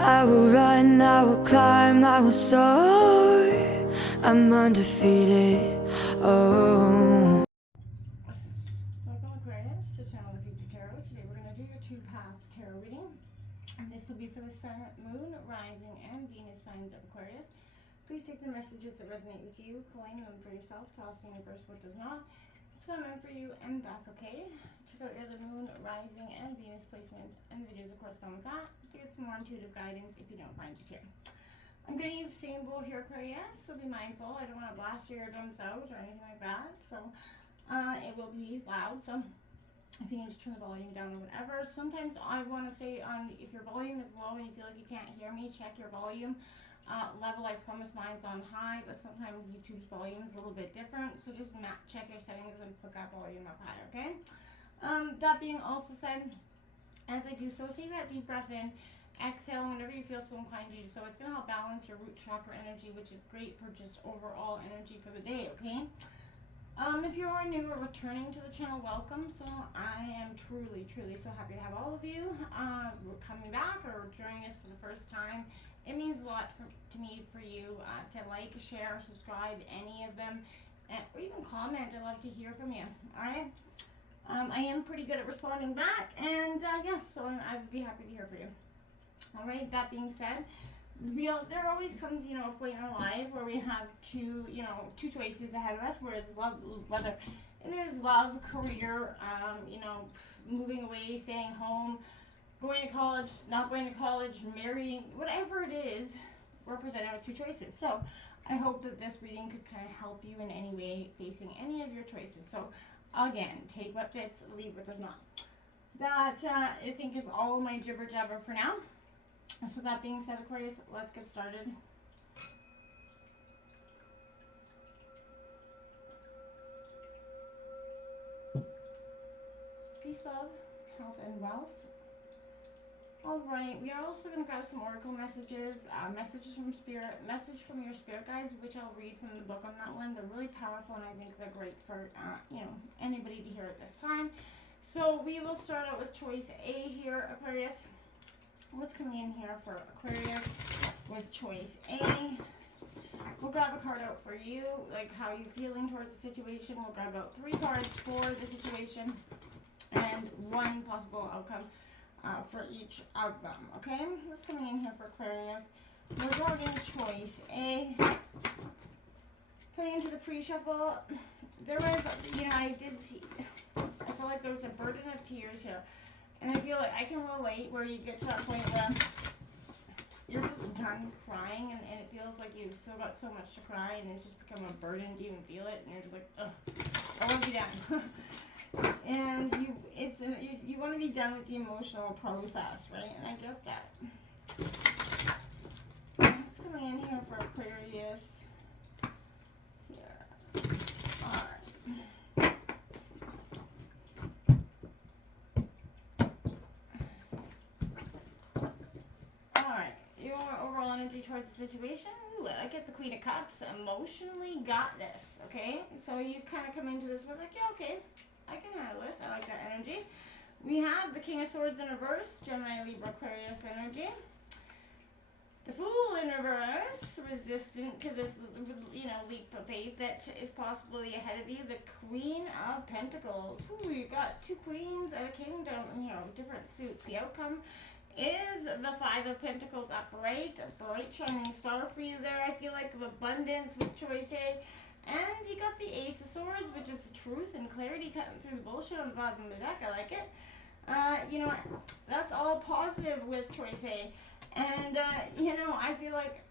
I will run, I will climb, I will soar. I'm undefeated. Oh. Welcome Aquarius to Channel the Future Tarot. Today we're going to do your 2 paths tarot reading. And this will be for the Sun, Moon, Rising, and Venus signs of Aquarius. Please take the messages that resonate with you, claim them for yourself, toss the universe what does not. It's not meant for you, and that's okay. Check out your Moon, Rising, and Venus placements and the videos that correspond with that to get some more intuitive guidance if you don't find it here. I'm going to use the same bowl here, Aquarius, so be mindful. I don't want to blast your eardrums out or anything like that, so it will be loud. So if you need to turn the volume down or whatever. Sometimes I want to say if your volume is low and you feel like you can't hear me, check your volume level. I promise mine's on high, but sometimes YouTube's volume is a little bit different. So just check your settings and put that volume up higher, okay? That being also said, as I do so, take that deep breath in, exhale whenever you feel so inclined to do so. It's going to help balance your root chakra energy, which is great for just overall energy for the day, okay? If you are new or returning to the channel, welcome. So I am truly so happy to have all of you coming back or joining us for the first time. It means a lot to me for you to like, share, subscribe, any of them, or even comment. I love to hear from you. All right. I am pretty good at responding back, and yes, so I would be happy to hear from you. All right. That being said, there always comes, a point in our life where we have two choices ahead of us, whether it is love, career, moving away, staying home, going to college, not going to college, marrying, whatever it is, we're presented with 2 choices. So I hope that this reading could kind of help you in any way facing any of your choices. So again, take what fits, leave what does not. That I think is all my jibber jabber for now. So that being said, Aquarius, let's get started. Peace, love, health, and wealth. Alright, we are also going to grab some oracle messages, messages from spirit, message from your spirit guides, which I'll read from the book on that one. They're really powerful, and I think they're great for, anybody to hear at this time. So we will start out with choice A here, Aquarius. What's coming in here for Aquarius with choice A? We'll grab a card out for you, like how you're feeling towards the situation. We'll grab out 3 cards for the situation and 1 possible outcome for each of them, okay? What's coming in here for Aquarius? We're going choice A. Coming into the pre-shuffle, there was, I feel like there was a burden of tears here. And I feel like I can relate where you get to that point where you're just done crying and it feels like you've still got so much to cry and it's just become a burden to even feel it, and you're just like, ugh, I want to be done. And you want to be done with the emotional process, right? And I get that. What's coming in here for Aquarius? Yeah. Alright. Alright. Your overall energy towards the situation. Ooh, I get the Queen of Cups. Emotionally got this, okay? So you kind of come into this with like, yeah, okay, I can handle this. I like that energy. We have the King of Swords in reverse, Gemini, Libra, Aquarius energy. The Fool in reverse, resistant to this, leap of faith that is possibly ahead of you. The Queen of Pentacles. Ooh, you got 2 queens and a kingdom, different suits. The outcome is the 5 of Pentacles upright, a bright shining star for you there. I feel like of abundance with choice A. And you got the Ace of Swords, which is the truth and clarity cutting through the bullshit on the bottom of the deck. I like it. That's all positive with choice A. And, I feel like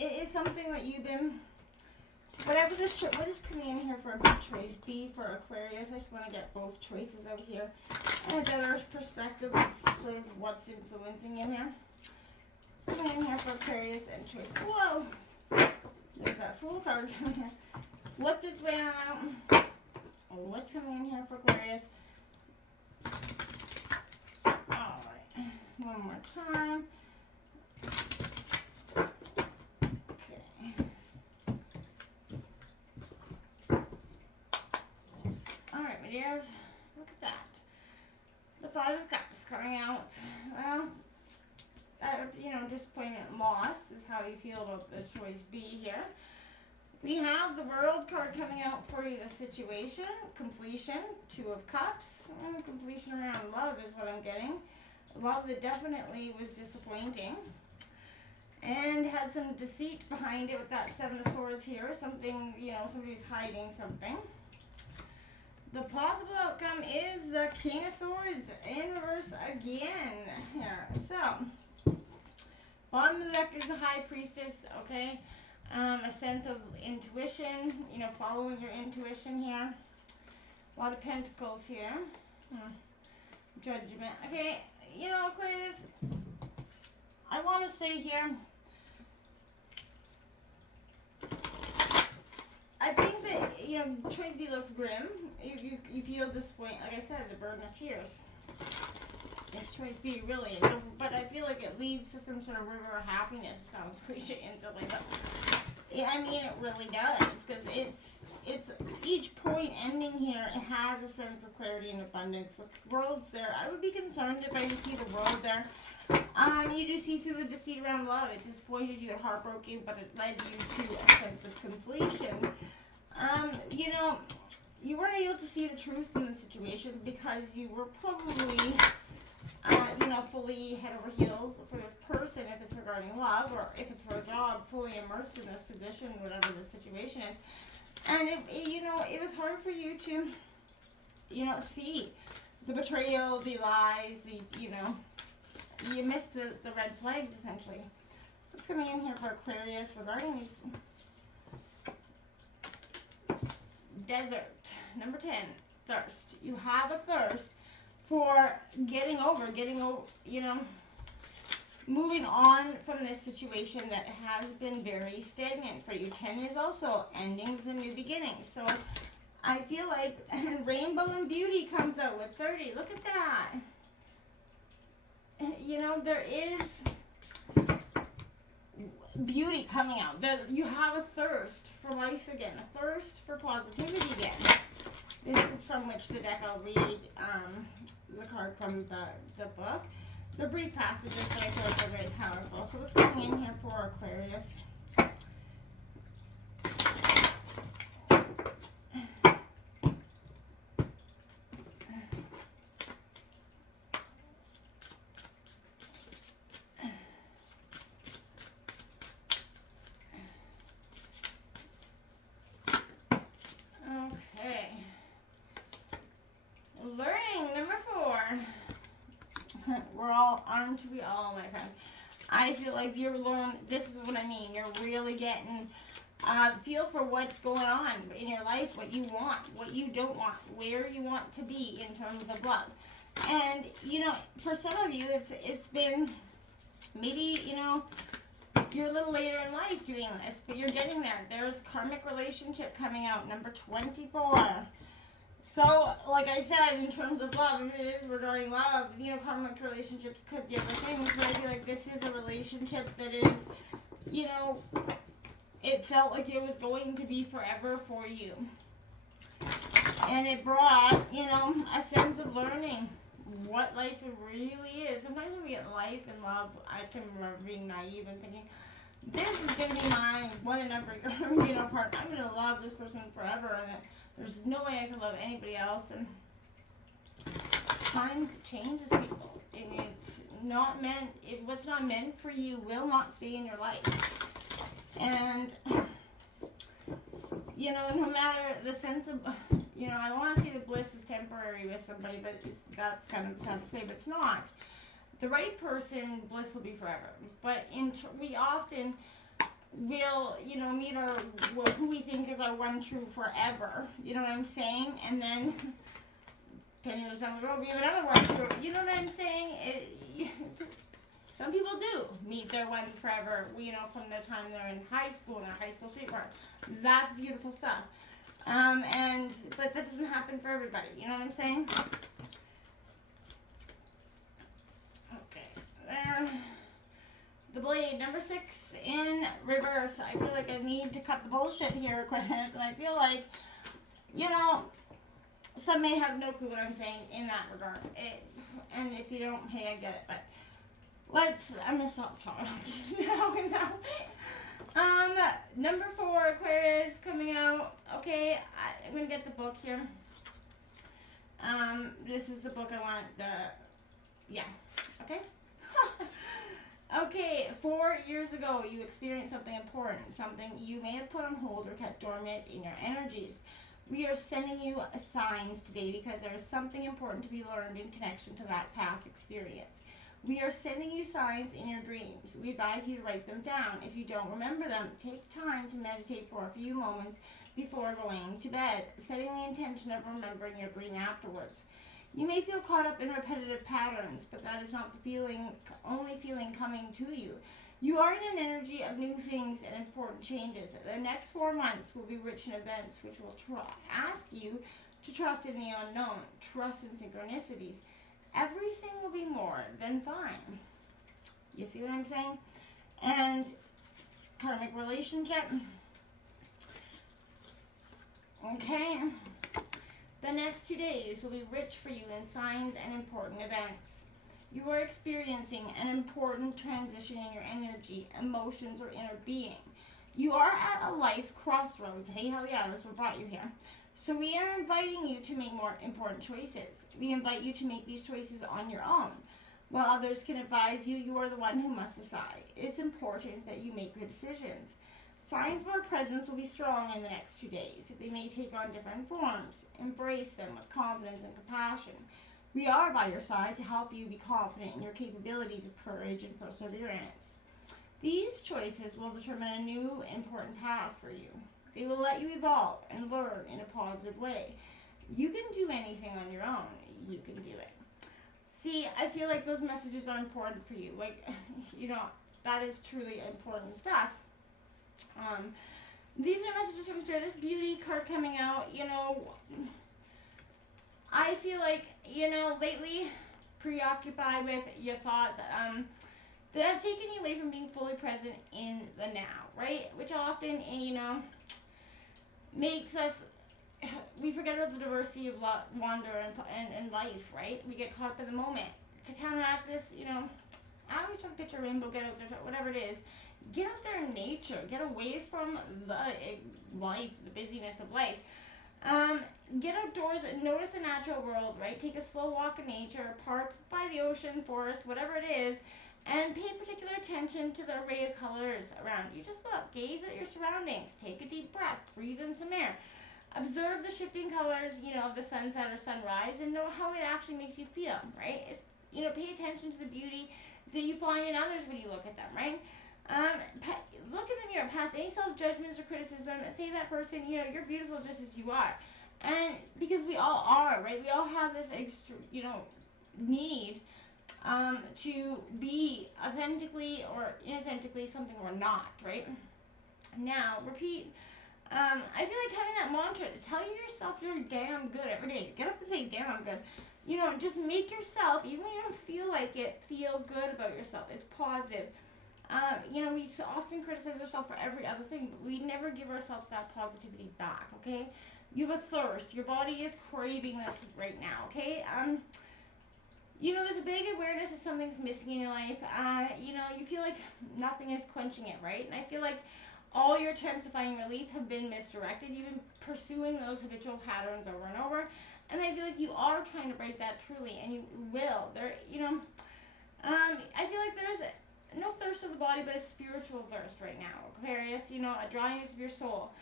it is something that you've been, whatever what is coming in here for a big choice B for Aquarius? I just want to get both choices out here and a better perspective of sort of what's influencing you here. It's coming in here for Aquarius and choice. Whoa! There's that Fool card coming here. Flipped its way out. What's coming in here for Aquarius? Alright. One more time. Okay. Alright, my dears. Look at that. The 5 of Cups coming out. Well, how you feel about the choice B here. We have the World card coming out for you, the situation, completion, Two of Cups, completion around love is what I'm getting. Love that definitely was disappointing and had some deceit behind it with that Seven of Swords here. Something, somebody's hiding something. The possible outcome is the King of Swords in reverse again here. So, bottom of the deck is the High Priestess, okay? A sense of intuition, following your intuition here. A lot of Pentacles here. Judgment. Okay, Aquarius, I want to say here, I think that, choice B looks grim. You feel disappointed. Like I said, the burden of tears. It's choice B, really. But I feel like it leads to some sort of river of happiness. It sounds cliche and stuff like that. I mean, it really does. Because it's each point ending here, it has a sense of clarity and abundance. The world's there. I would be concerned if I didn't see the world there. You do see through the deceit around love. It disappointed you, it heartbroke you, but it led you to a sense of completion. You weren't able to see the truth in the situation because you were probably, fully head over heels for this person if it's regarding love, or if it's for a job, fully immersed in this position, whatever the situation is. And it was hard for you to, see the betrayal, the lies, you missed the red flags essentially. What's coming in here for Aquarius regarding these? Desert. Number 10, thirst. You have a thirst for getting over, moving on from this situation that has been very stagnant for you. 10 is also endings and new beginnings. So I feel like rainbow and beauty comes out with 30. Look at that. There is beauty coming out. You have a thirst for life again, a thirst for positivity again. This is from which the deck I'll read the card from the book. The brief passages that I feel like are very powerful. So what's coming in here for Aquarius? We're all armed to be all, my friend. I feel like you're learning, this is what I mean, you're really getting feel for what's going on in your life, what you want, what you don't want, where you want to be in terms of love. And, for some of you, it's been maybe, you're a little later in life doing this, but you're getting there. There's karmic relationship coming out, number 24. So, like I said, in terms of love, if it is regarding love, karmic relationships could be other things, but I feel like this is a relationship that is, it felt like it was going to be forever for you. And it brought, a sense of learning what life really is. Sometimes when we get life and love, I can remember being naive and thinking, this is going to be my one and every, part. I'm going to love this person forever, and there's no way I can love anybody else. And time changes people, and it's not meant. What's not meant for you will not stay in your life. And no matter the sense of, I want to say that bliss is temporary with somebody, but that's kind of sad to say, but it's not. The right person, bliss will be forever. But we often will, meet who we think is our one true forever. You know what I'm saying? And then 10 years down the road, we have another one true. You know what I'm saying? Some people do meet their one forever, from the time they're in high school and their high school sweetheart. That's beautiful stuff. But that doesn't happen for everybody. You know what I'm saying? Okay. The blade, number 6 in reverse. I feel like I need to cut the bullshit here, Aquarius, and I feel like, some may have no clue what I'm saying in that regard. And if you don't, hey, I get it. But I'm gonna stop talking now. Number 4, Aquarius, coming out. Okay, I'm gonna get the book here. This is the book I want. Yeah. Okay. Okay, 4 years ago, you experienced something important, something you may have put on hold or kept dormant in your energies. We are sending you signs today because there is something important to be learned in connection to that past experience. We are sending you signs in your dreams. We advise you to write them down. If you don't remember them, take time to meditate for a few moments before going to bed, setting the intention of remembering your dream afterwards. You may feel caught up in repetitive patterns, but that is not the only feeling coming to you. You are in an energy of new things and important changes. The next 4 months will be rich in events which will ask you to trust in the unknown, trust in synchronicities. Everything will be more than fine. You see what I'm saying? And karmic relationship. Okay. The next 2 days will be rich for you in signs and important events. You are experiencing an important transition in your energy, emotions, or inner being. You are at a life crossroads. Hey, hell yeah, that's what brought you here. So we are inviting you to make more important choices. We invite you to make these choices on your own. While others can advise you, you are the one who must decide. It's important that you make the decisions. Signs of our presence will be strong in the next 2 days. They may take on different forms. Embrace them with confidence and compassion. We are by your side to help you be confident in your capabilities of courage and perseverance. These choices will determine a new, important path for you. They will let you evolve and learn in a positive way. You can do anything on your own. You can do it. See, I feel like those messages are important for you. Like, that is truly important stuff. These are messages from Spirit. This beauty card coming out, I feel like, lately preoccupied with your thoughts, that have taken you away from being fully present in the now, right? Which often, makes us, we forget about the diversity of wonder and life, right? We get caught up in the moment. To counteract this, I always try to picture a rainbow, get out there, whatever it is. Get out there in nature. Get away from the life, the busyness of life. Get outdoors and notice the natural world, right? Take a slow walk in nature, park by the ocean, forest, whatever it is, and pay particular attention to the array of colors around you. Just look, gaze at your surroundings, take a deep breath, breathe in some air. Observe the shifting colors, of the sunset or sunrise, and know how it actually makes you feel, right? It's, pay attention to the beauty that you find in others when you look at them, right? Look in the mirror, past any self-judgments or criticism, and say to that person, you're beautiful just as you are. And because we all are, right? We all have this extra, need to be authentically or inauthentically something we're not, right? Now, repeat. I feel like having that mantra to tell yourself you're damn good every day. Get up and say damn I'm good. Just make yourself, even when you don't feel like it, feel good about yourself. It's positive. We so often criticize ourselves for every other thing, but we never give ourselves that positivity back, okay? You have a thirst. Your body is craving this right now, okay? There's a big awareness that something's missing in your life. You feel like nothing is quenching it, right? And I feel like all your attempts to find relief have been misdirected. You've been pursuing those habitual patterns over and over. And I feel like you are trying to break that truly, and you will. I feel like there's no thirst of the body, but a spiritual thirst right now, Aquarius, a dryness of your soul.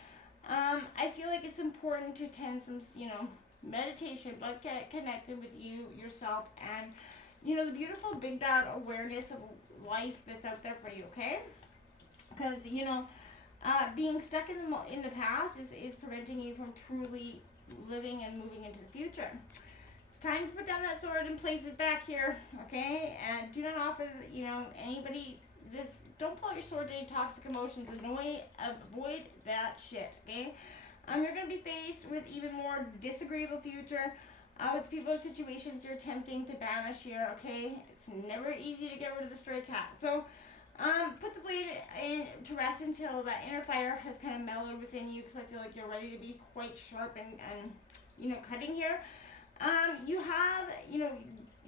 I feel like it's important to attend some, meditation, but get connected with you, yourself, and, the beautiful big bad awareness of life that's out there for you, okay? Because, being stuck in the past is preventing you from truly living and moving into the future. It's time to put down that sword and place it back here, okay? And do not offer, anybody this. Don't pull out your sword to any toxic emotions. Avoid that shit, okay? You're going to be faced with even more disagreeable future with people or situations you're attempting to banish here, okay? It's never easy to get rid of the stray cat. So, put the blade in to rest until that inner fire has kind of mellowed within you, because I feel like you're ready to be quite sharp and cutting here. You have,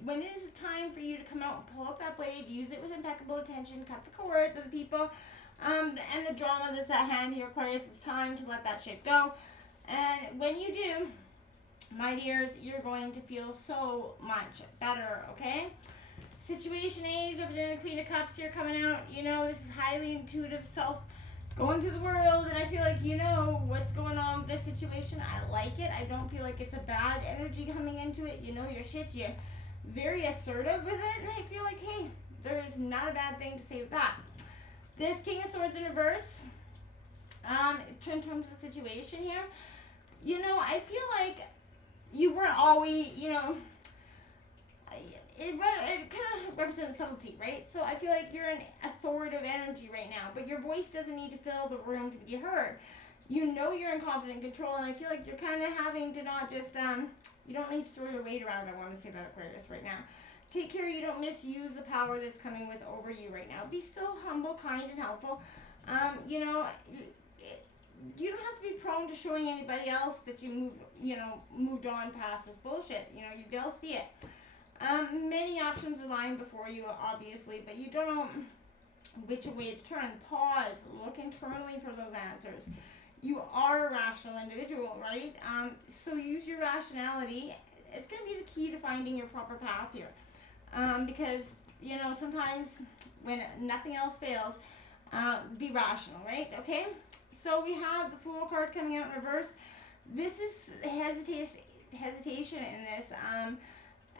when it is time for you to come out and pull out that blade, use it with impeccable attention, cut the cords of the people, and the drama that's at hand here, Aquarius. It's time to let that shit go. And when you do, my dears, you're going to feel so much better, okay? Situation A is representing the Queen of Cups here coming out. You know, this is highly intuitive self going through the world, and I feel like you know what's going on with this situation. I like it. I don't feel like it's a bad energy coming into it. You know your shit. You're very assertive with it, and I feel like, hey, there is not a bad thing to say with that. This King of Swords in reverse, in terms of the situation here, you know, I feel like you weren't always, you know, it kind of represents subtlety, right? So I feel like you're an authoritative energy right now, but your voice doesn't need to fill the room to be heard. You know you're in confident control, and I feel like you're kind of having to not just, you don't need to throw your weight around. I want to say that, Aquarius, right now. Take care you don't misuse the power that's coming with over you right now. Be still humble, kind, and helpful. You know, you don't have to be prone to showing anybody else that you moved on past this bullshit. You know, they'll see it. Many options are lying before you, obviously, but you don't know which way to turn. Pause. Look internally for those answers. You are a rational individual, right? So use your rationality. It's going to be the key to finding your proper path here. Because, you know, sometimes when nothing else fails, be rational, right? Okay? So we have the Fool card coming out in reverse. This is hesitation in this.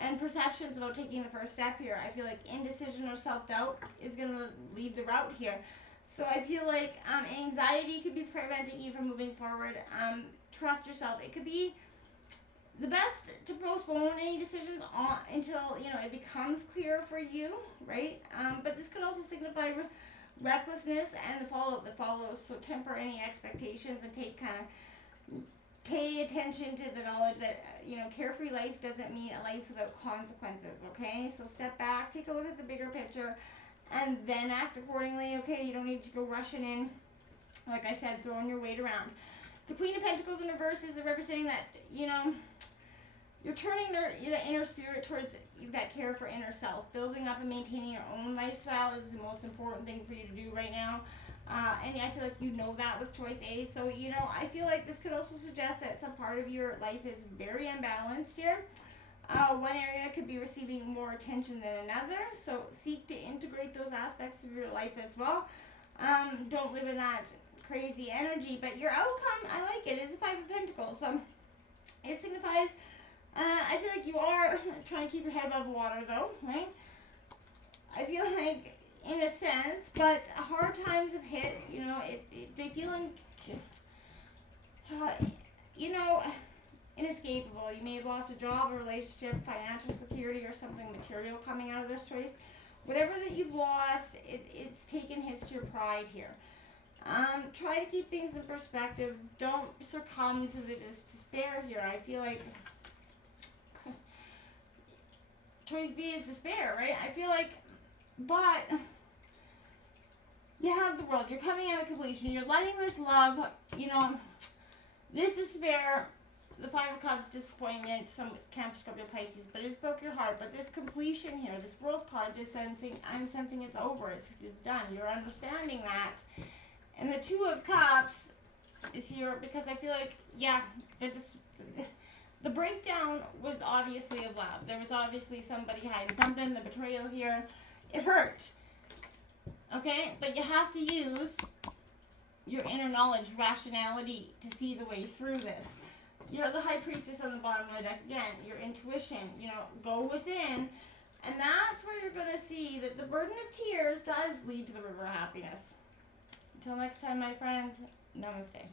And perceptions about taking the first step here. I feel like indecision or self-doubt is going to lead the route here. So I feel like anxiety could be preventing you from moving forward. Trust yourself. It could be the best to postpone any decisions until, you know, it becomes clear for you, right? But this could also signify recklessness and the fallout that follows. So temper any expectations and pay attention to the knowledge that, you know, carefree life doesn't mean a life without consequences, okay? So step back, take a look at the bigger picture, and then act accordingly, okay? You don't need to go rushing in, like I said, throwing your weight around. The Queen of Pentacles in reverse is representing that, you know, you're turning the inner spirit towards that care for inner self. Building up and maintaining your own lifestyle is the most important thing for you to do right now. And I feel like you know that with choice A. So, you know, I feel like this could also suggest that some part of your life is very unbalanced here. One area could be receiving more attention than another. So seek to integrate those aspects of your life as well. Don't live in that crazy energy. But your outcome, I like it, is the Five of Pentacles. So it signifies, I feel like you are trying to keep your head above water though, right? I feel like, in a sense, but hard times have hit, you know, they feel you know, inescapable. You may have lost a job, a relationship, financial security, or something material coming out of this choice. Whatever that you've lost, it's taken hits to your pride here. Try to keep things in perspective. Don't succumb to the despair here. I feel like choice B is despair, right? I feel like, but you have the world. You're coming out of completion. You're letting this love, you know, this despair, the Five of Cups, disappointment, some Cancer, Scorpio, Pisces, but it's broke your heart. But this completion here, this world card, I'm sensing it's over. It's done. You're understanding that. And the Two of Cups is here because I feel like, yeah, the breakdown was obviously of love. There was obviously somebody hiding something. The betrayal here, it hurt. Okay? But you have to use your inner knowledge, rationality to see the way through this. You're the High Priestess on the bottom of the deck. Again, your intuition, you know, go within. And that's where you're going to see that the burden of tears does lead to the river of happiness. Until next time, my friends, namaste.